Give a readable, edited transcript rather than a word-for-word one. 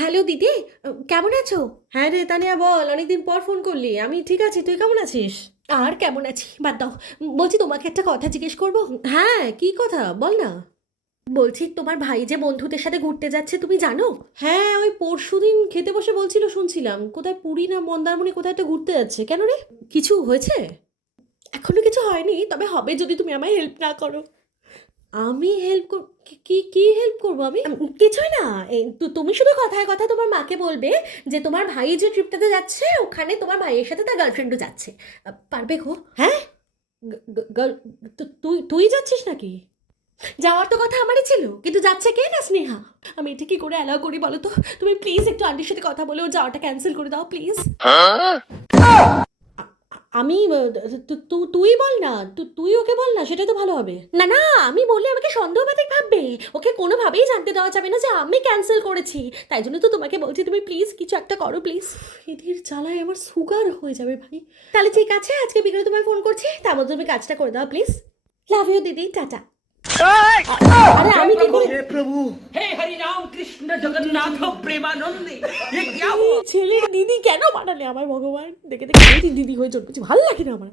Hello দিদি, কেমন আছো? হ্যাঁ রে তানিয়া, বল, অনেকদিন পর ফোন করলি। আমি ঠিক আছি, তুই কেমন আছিস? আর কেমন আছি বাদ দাও। বলছি তোমাকে একটা কথা জিজ্ঞেস করবো? হ্যাঁ, কি কথা বল না। বলছি তোমার ভাই যে বন্ধুদের সাথে ঘুরতে যাচ্ছে তুমি জানো? হ্যাঁ, ওই পরশুদিন খেতে বসে বলছিল, শুনছিলাম কোথায় পুরী না মন্দারমণি কোথায় একটা ঘুরতে যাচ্ছে। কেন রে, কিছু হয়েছে? এখনো কিছু হয়নি, তবে হবে যদি তুমি আমায় হেল্প না করো। আমি হেল্প কি কি হেল্প করবো আমি? কিছুই না, তুমি শুধু কথায় কথায় তোমার মাকে বলবে যে তোমার ভাই যে ট্রিপটাতে যাচ্ছে ওখানে তোমার ভাইয়ের সাথে তার গার্লফ্রেন্ডও যাচ্ছে। পারবে গো? হ্যাঁ, তুই তুই যাচ্ছিস নাকি? যাওয়ার তো কথা আমারই ছিল, কিন্তু যাচ্ছে কে না স্নেহা। আমি এটা কি করে অ্যালাউ করি বলো তো? তুমি প্লিজ একটু আন্টির সাথে কথা বলে ওর যাওয়াটা ক্যান্সেল করে দাও প্লিজ। আমি তুই বল না, তুই ওকে বল না, সেটাই তো ভালো হবে। না না, আমি বললে আমাকে সন্দেহবাতিক ভাববে। ওকে কোনোভাবেই জানতে দেওয়া যাবে না যে আমি ক্যান্সেল করেছি। তাই জন্য তো তোমাকে বলছি তুমি প্লিজ কিছু একটা করো প্লিজ। এদের জ্বালায় আমার সুগার হয়ে যাবে ভাই। তাহলে ঠিক আছে, আজকে বিকেলে তোমায় ফোন করছি, তার মধ্যে তুমি কাজটা করে দাও প্লিজ। লাভ ইউ দিদি, টাটা। আরে আমি কি করে? हे प्रभु, हे हरि राम कृष्ण जगन्नाथ प्रेमानंदी, ये क्या हुआ? ছেলের দিদি কেন বানালে আমার ভগবান? দেখে দেখে দিদি হয়ে জন্মেছি, ভালো লাগে না আমার।